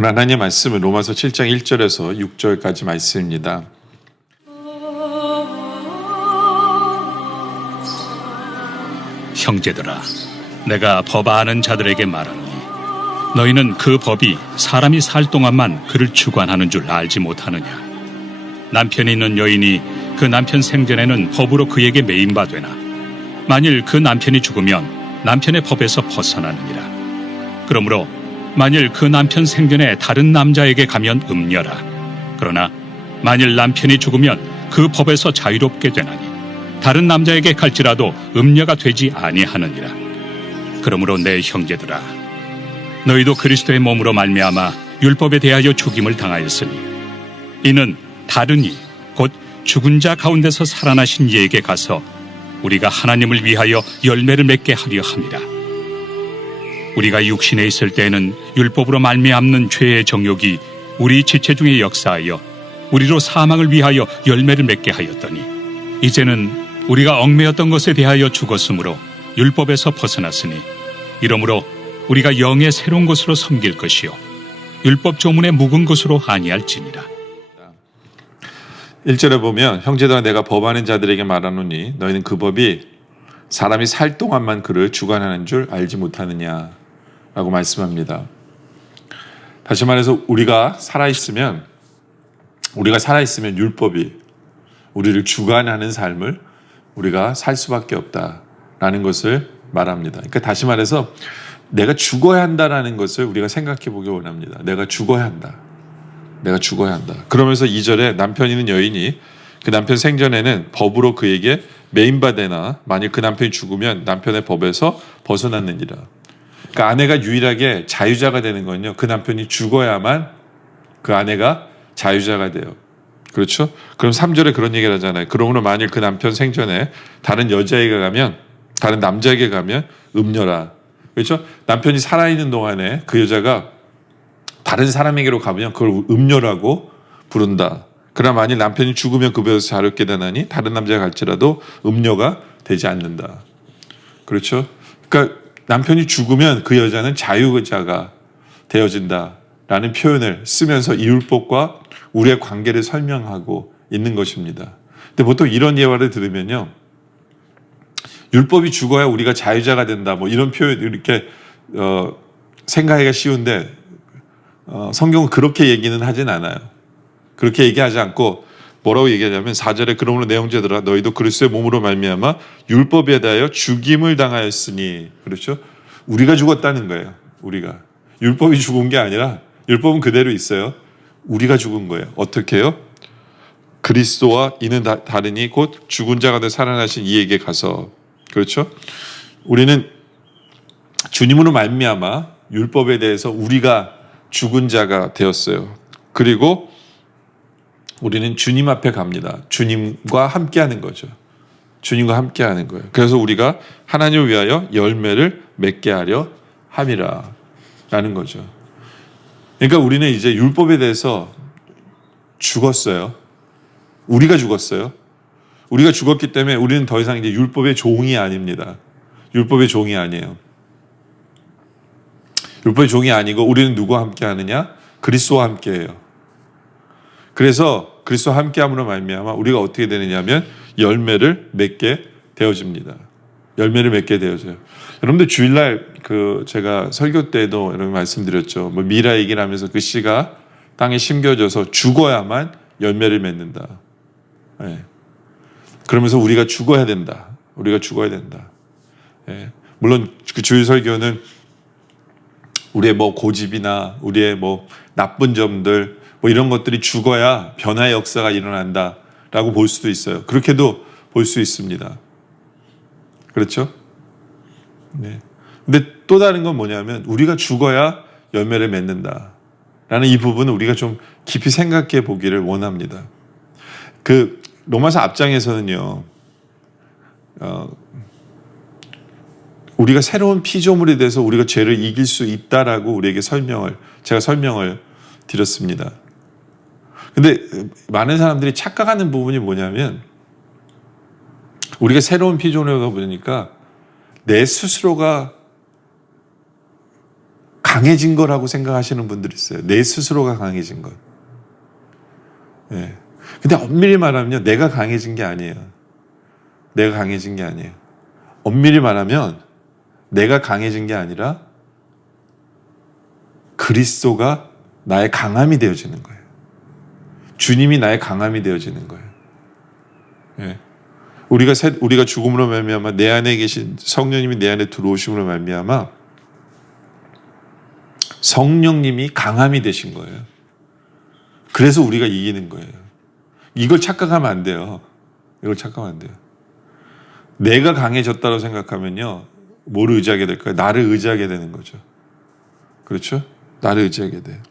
오늘 하나님의 말씀은 로마서 7장 1절에서 6절까지 말씀입니다. 형제들아, 내가 법 아는 자들에게 말하노니 너희는 그 법이 사람이 살 동안만 그를 주관하는 줄 알지 못하느냐. 남편이 있는 여인이 그 남편 생전에는 법으로 그에게 매인 바 되나 만일 그 남편이 죽으면 남편의 법에서 벗어나느니라. 그러므로 만일 그 남편 생전에 다른 남자에게 가면 음녀라. 그러나 만일 남편이 죽으면 그 법에서 자유롭게 되나니 다른 남자에게 갈지라도 음녀가 되지 아니하느니라. 그러므로 내 형제들아, 너희도 그리스도의 몸으로 말미암아 율법에 대하여 죽임을 당하였으니 이는 다른 이 곧 죽은 자 가운데서 살아나신 이에게 가서 우리가 하나님을 위하여 열매를 맺게 하려 함이라. 우리가 육신에 있을 때에는 율법으로 말미암는 죄의 정욕이 우리 지체 중에 역사하여 우리로 사망을 위하여 열매를 맺게 하였더니 이제는 우리가 얽매였던 것에 대하여 죽었으므로 율법에서 벗어났으니 이러므로 우리가 영의 새로운 것으로 섬길 것이요 율법 조문의 묵은 것으로 아니할지니라. 1절에 보면 형제들아 내가 법 아는 자들에게 말하노니 너희는 그 법이 사람이 살 동안만 그를 주관하는 줄 알지 못하느냐 라고 말씀합니다. 다시 말해서 우리가 살아있으면 율법이 우리를 주관하는 삶을 우리가 살 수밖에 없다라는 것을 말합니다. 그러니까 다시 말해서 내가 죽어야 한다라는 것을 우리가 생각해 보기 원합니다. 내가 죽어야 한다. 그러면서 2절에 남편 있는 여인이 그 남편 생전에는 법으로 그에게 매인바되나 만일 그 남편이 죽으면 남편의 법에서 벗어났느니라. 그러니까 아내가 유일하게 자유자가 되는 건요, 그 남편이 죽어야만 그 아내가 자유자가 돼요. 그렇죠? 그럼 3절에 그런 얘기를 하잖아요. 그러므로 만일 그 남편 생전에 다른 남자에게 가면 음녀라. 그렇죠? 남편이 살아있는 동안에 그 여자가 다른 사람에게로 가면 그걸 음녀라고 부른다. 그러나 만일 남편이 죽으면 그 배에서 자유롭게 되나니 다른 남자가 갈지라도 음녀가 되지 않는다. 그렇죠? 그러니까 남편이 죽으면 그 여자는 자유자가 되어진다라는 표현을 쓰면서 이 율법과 우리의 관계를 설명하고 있는 것입니다. 근데 보통 이런 예화를 들으면요, 율법이 죽어야 우리가 자유자가 된다, 뭐 이런 표현 이렇게 생각하기가 쉬운데 성경은 그렇게 얘기는 하진 않아요. 그렇게 얘기하지 않고 뭐라고 얘기하냐면 4절에 그러므로 내 형제들아 너희도 그리스도의 몸으로 말미암아 율법에 대하여 죽임을 당하였으니. 그렇죠? 우리가 죽었다는 거예요. 우리가 율법이 죽은 게 아니라 율법은 그대로 있어요. 우리가 죽은 거예요. 어떻게 해요? 그리스도와 이는 다르니 곧 죽은 자가 되어 살아나신 이에게 가서. 그렇죠? 우리는 주님으로 말미암아 율법에 대해서 우리가 죽은 자가 되었어요. 그리고 우리는 주님 앞에 갑니다. 주님과 함께하는 거죠. 주님과 함께하는 거예요. 그래서 우리가 하나님을 위하여 열매를 맺게 하려 함이라 라는 거죠. 그러니까 우리는 이제 율법에 대해서 죽었어요. 우리가 죽었어요. 우리가 죽었기 때문에 우리는 더 이상 이제 율법의 종이 아닙니다. 율법의 종이 아니에요. 율법의 종이 아니고 우리는 누구와 함께 하느냐? 그리스도와 함께 해요. 그래서 그리스도와 함께 함으로 말미암아 우리가 어떻게 되느냐면 열매를 맺게 되어집니다. 열매를 맺게 되어져요. 여러분들 주일날 제가 설교 때도 여러분 말씀드렸죠. 뭐 미라 얘기를 하면서 그 씨가 땅에 심겨져서 죽어야만 열매를 맺는다. 네. 그러면서 우리가 죽어야 된다. 네. 물론 그 주일 설교는 우리의 뭐 고집이나 우리의 뭐 나쁜 점들 뭐 이런 것들이 죽어야 변화의 역사가 일어난다라고 볼 수도 있어요. 그렇게도 볼 수 있습니다. 그렇죠? 네. 근데 또 다른 건 뭐냐면 우리가 죽어야 열매를 맺는다라는 이 부분을 우리가 좀 깊이 생각해 보기를 원합니다. 그 로마서 앞장에서는요, 우리가 새로운 피조물에 대해서 우리가 죄를 이길 수 있다라고 우리에게 제가 설명을 드렸습니다. 근데 많은 사람들이 착각하는 부분이 뭐냐면 우리가 새로운 피조물이다 보니까 내 스스로가 강해진 거라고 생각하시는 분들이 있어요. 내 스스로가 강해진 것. 예. 근데 엄밀히 말하면요, 내가 강해진 게 아니에요. 내가 강해진 게 아니에요. 엄밀히 말하면 내가 강해진 게 아니라 그리스도가 나의 강함이 되어지는 거예요. 주님이 나의 강함이 되어지는 거예요. 예. 우리가 죽음으로 말미암아 내 안에 계신 성령님이 내 안에 들어오심으로 말미암아 성령님이 강함이 되신 거예요. 그래서 우리가 이기는 거예요. 이걸 착각하면 안 돼요. 이걸 착각하면 안 돼요. 내가 강해졌다고 생각하면요, 뭐를 의지하게 될까요? 나를 의지하게 되는 거죠. 그렇죠? 나를 의지하게 돼요.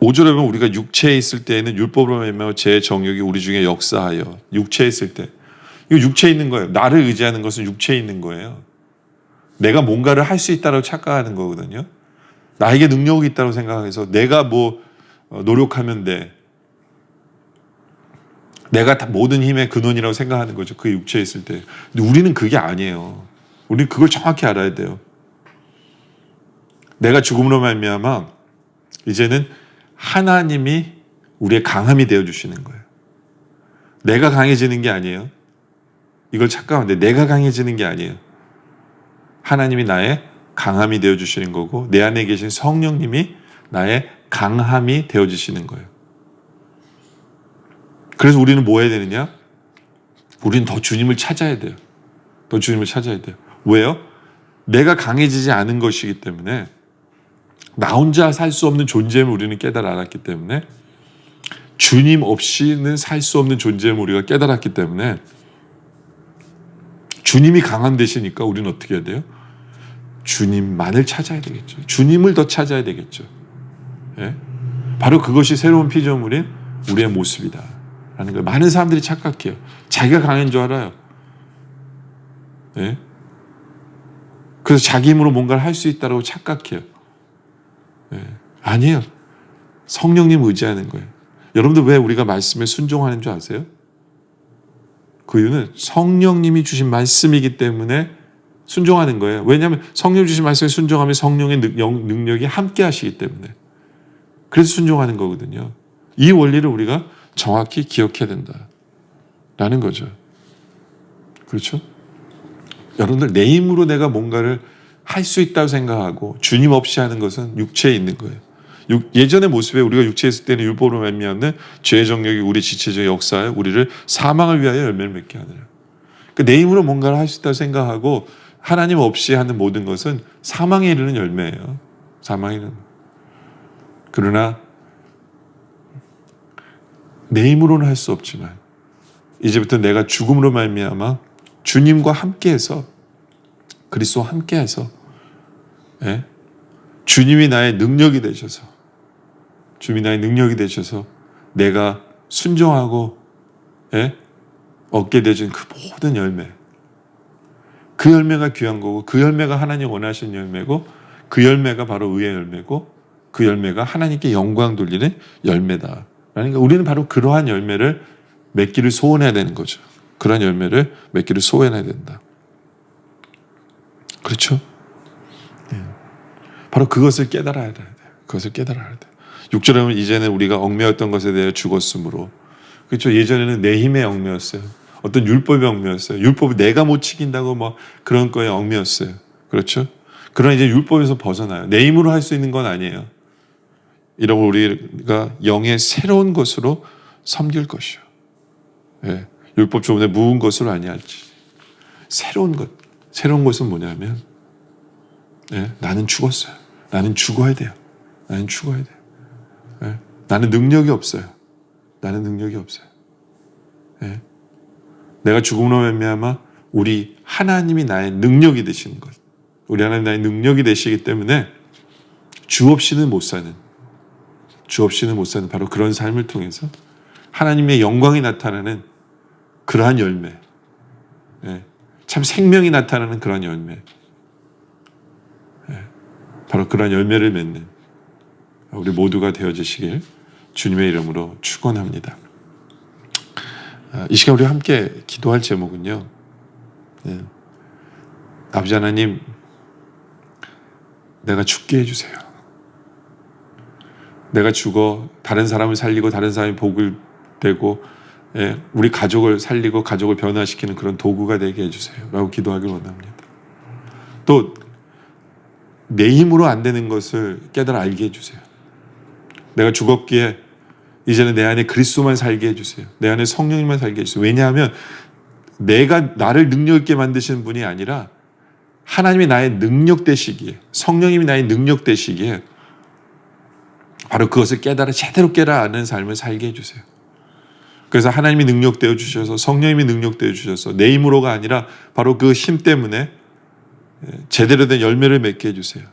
5절에 보면 우리가 육체에 있을 때에는 율법으로 말미암아 제 정욕이 우리 중에 역사하여. 육체에 있을 때, 이거 육체에 있는 거예요. 나를 의지하는 것은 육체에 있는 거예요. 내가 뭔가를 할 수 있다고 착각하는 거거든요. 나에게 능력이 있다고 생각해서 내가 뭐 노력하면 돼. 내가 다 모든 힘의 근원이라고 생각하는 거죠. 그 육체에 있을 때. 근데 우리는 그게 아니에요. 우리는 그걸 정확히 알아야 돼요. 내가 죽음으로 말미암아 이제는 하나님이 우리의 강함이 되어주시는 거예요. 내가 강해지는 게 아니에요. 이걸 착각하는데 내가 강해지는 게 아니에요. 하나님이 나의 강함이 되어주시는 거고 내 안에 계신 성령님이 나의 강함이 되어주시는 거예요. 그래서 우리는 뭐 해야 되느냐? 우리는 더 주님을 찾아야 돼요. 더 주님을 찾아야 돼요. 왜요? 내가 강해지지 않은 것이기 때문에, 나 혼자 살 수 없는 존재임을 우리는 깨달아 알았기 때문에, 주님 없이는 살 수 없는 존재임을 우리가 깨달았기 때문에, 주님이 강함 되시니까 우리는 어떻게 해야 돼요? 주님만을 찾아야 되겠죠. 주님을 더 찾아야 되겠죠. 예? 바로 그것이 새로운 피조물인 우리의 모습이다 라는 거예요. 많은 사람들이 착각해요. 자기가 강한 줄 알아요. 예? 그래서 자기 힘으로 뭔가를 할 수 있다고 착각해요. 예. 아니에요. 성령님 의지하는 거예요. 여러분들 왜 우리가 말씀에 순종하는 줄 아세요? 그 이유는 성령님이 주신 말씀이기 때문에 순종하는 거예요. 왜냐하면 성령 주신 말씀에 순종하면 성령의 능력이 함께 하시기 때문에. 그래서 순종하는 거거든요. 이 원리를 우리가 정확히 기억해야 된다라는 거죠. 그렇죠? 여러분들 내 힘으로 내가 뭔가를 할 수 있다고 생각하고 주님 없이 하는 것은 육체에 있는 거예요. 예전의 모습에 우리가 육체에 있을 때는 율법으로 말미암는 죄의 정력이 우리 지체적 역사에 우리를 사망을 위하여 열매를 맺게 하느라. 그러니까 내 힘으로 뭔가를 할 수 있다고 생각하고 하나님 없이 하는 모든 것은 사망에 이르는 열매예요. 사망에 이르는. 그러나 내 힘으로는 할 수 없지만 이제부터 내가 죽음으로 말미암아 주님과 함께해서 그리스도와 함께해서 예? 주님이 나의 능력이 되셔서 주님이 나의 능력이 되셔서 내가 순종하고 예? 얻게 되진 그 모든 열매, 그 열매가 귀한 거고 그 열매가 하나님 원하시는 열매고 그 열매가 바로 의의 열매고 그 열매가 하나님께 영광 돌리는 열매다. 그러니까 우리는 바로 그러한 열매를 맺기를 소원해야 되는 거죠. 그러한 열매를 맺기를 소원해야 된다. 그렇죠? 네. 바로 그것을 깨달아야 돼요. 그것을 깨달아야 돼요. 6절에 보면 이제는 우리가 얽매였던 것에 대해 죽었으므로. 그렇죠? 예전에는 내 힘에 얽매였어요. 어떤 율법에 얽매였어요. 율법을 내가 못 지킨다고 뭐 그런 거에 얽매였어요. 그렇죠? 그러나 이제 율법에서 벗어나요. 내 힘으로 할 수 있는 건 아니에요. 이러고 우리가 영의 새로운 것으로 섬길 것이요. 예. 율법 조문에 무은 것으로 아니할지. 새로운 것. 새로운 것은 뭐냐면 예. 나는 죽었어요. 나는 죽어야 돼요. 나는 죽어야 돼요. 예. 나는 능력이 없어요. 나는 능력이 없어요. 예. 내가 죽음으로 말미암아 우리 하나님이 나의 능력이 되시는 것. 우리 하나님 나의 능력이 되시기 때문에 주 없이는 못 사는 바로 그런 삶을 통해서 하나님의 영광이 나타나는 그러한 열매, 예, 참 생명이 나타나는 그러한 열매, 예, 바로 그러한 열매를 맺는 우리 모두가 되어주시길 주님의 이름으로 축원합니다. 이 시간 우리 함께 기도할 제목은요, 예, 아버지 하나님, 내가 죽게 해주세요. 내가 죽어 다른 사람을 살리고 다른 사람이 복을 되고 우리 가족을 살리고 가족을 변화시키는 그런 도구가 되게 해주세요 라고 기도하길 원합니다. 또 내 힘으로 안 되는 것을 깨달아 알게 해주세요. 내가 죽었기에 이제는 내 안에 그리스도만 살게 해주세요. 내 안에 성령님만 살게 해주세요. 왜냐하면 내가 나를 능력 있게 만드시는 분이 아니라 하나님이 나의 능력 되시기에, 성령님이 나의 능력 되시기에 바로 그것을 깨달아 제대로 깨달아 아는 삶을 살게 해주세요. 그래서 하나님이 능력되어 주셔서, 성령님이 능력되어 주셔서 내 힘으로가 아니라 바로 그 힘 때문에 제대로 된 열매를 맺게 해주세요.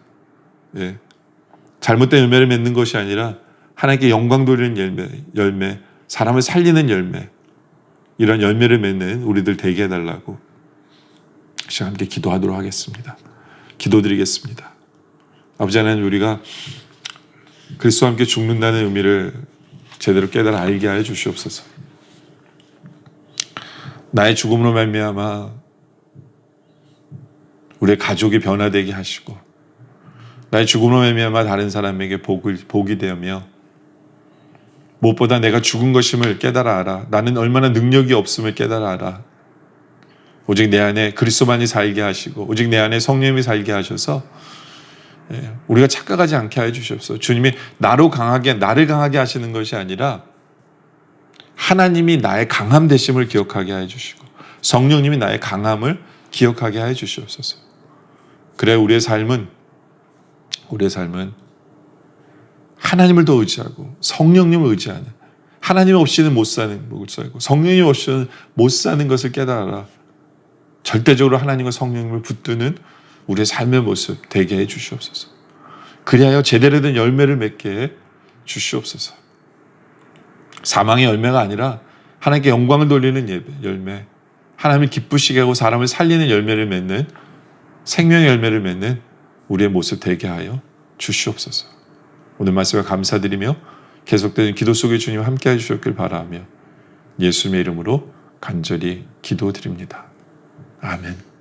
잘못된 열매를 맺는 것이 아니라 하나님께 영광 돌리는 열매, 사람을 살리는 열매, 이런 열매를 맺는 우리들 되게 해달라고 시간 함께 기도하도록 하겠습니다. 기도드리겠습니다. 아버지 하나님, 우리가 그리스도와 함께 죽는다는 의미를 제대로 깨달아 알게 하여 주시옵소서. 나의 죽음으로 말미암아 우리의 가족이 변화되게 하시고, 나의 죽음으로 말미암아 다른 사람에게 복이 되며, 무엇보다 내가 죽은 것임을 깨달아 알아. 나는 얼마나 능력이 없음을 깨달아 알아. 오직 내 안에 그리스도만이 살게 하시고, 오직 내 안에 성령님이 살게 하셔서 우리가 착각하지 않게 하여 주시옵소서. 주님이 나를 강하게 하시는 것이 아니라 하나님이 나의 강함 되심을 기억하게 하여 주시고, 성령님이 나의 강함을 기억하게 하여 주시옵소서. 그래 우리의 삶은 하나님을 더 의지하고 성령님을 의지하는, 하나님 없이는 못 살고 성령님 없이는 못 사는 것을 깨달아라. 절대적으로 하나님과 성령님을 붙드는 우리의 삶의 모습 되게 해 주시옵소서. 그리하여 제대로 된 열매를 맺게 해 주시옵소서. 사망의 열매가 아니라 하나님께 영광을 돌리는 열매, 하나님을 기쁘시게 하고 사람을 살리는 열매를 맺는, 생명의 열매를 맺는 우리의 모습 되게 하여 주시옵소서. 오늘 말씀에 감사드리며 계속되는 기도 속에 주님 함께 해주셨길 바라며 예수님의 이름으로 간절히 기도드립니다. 아멘.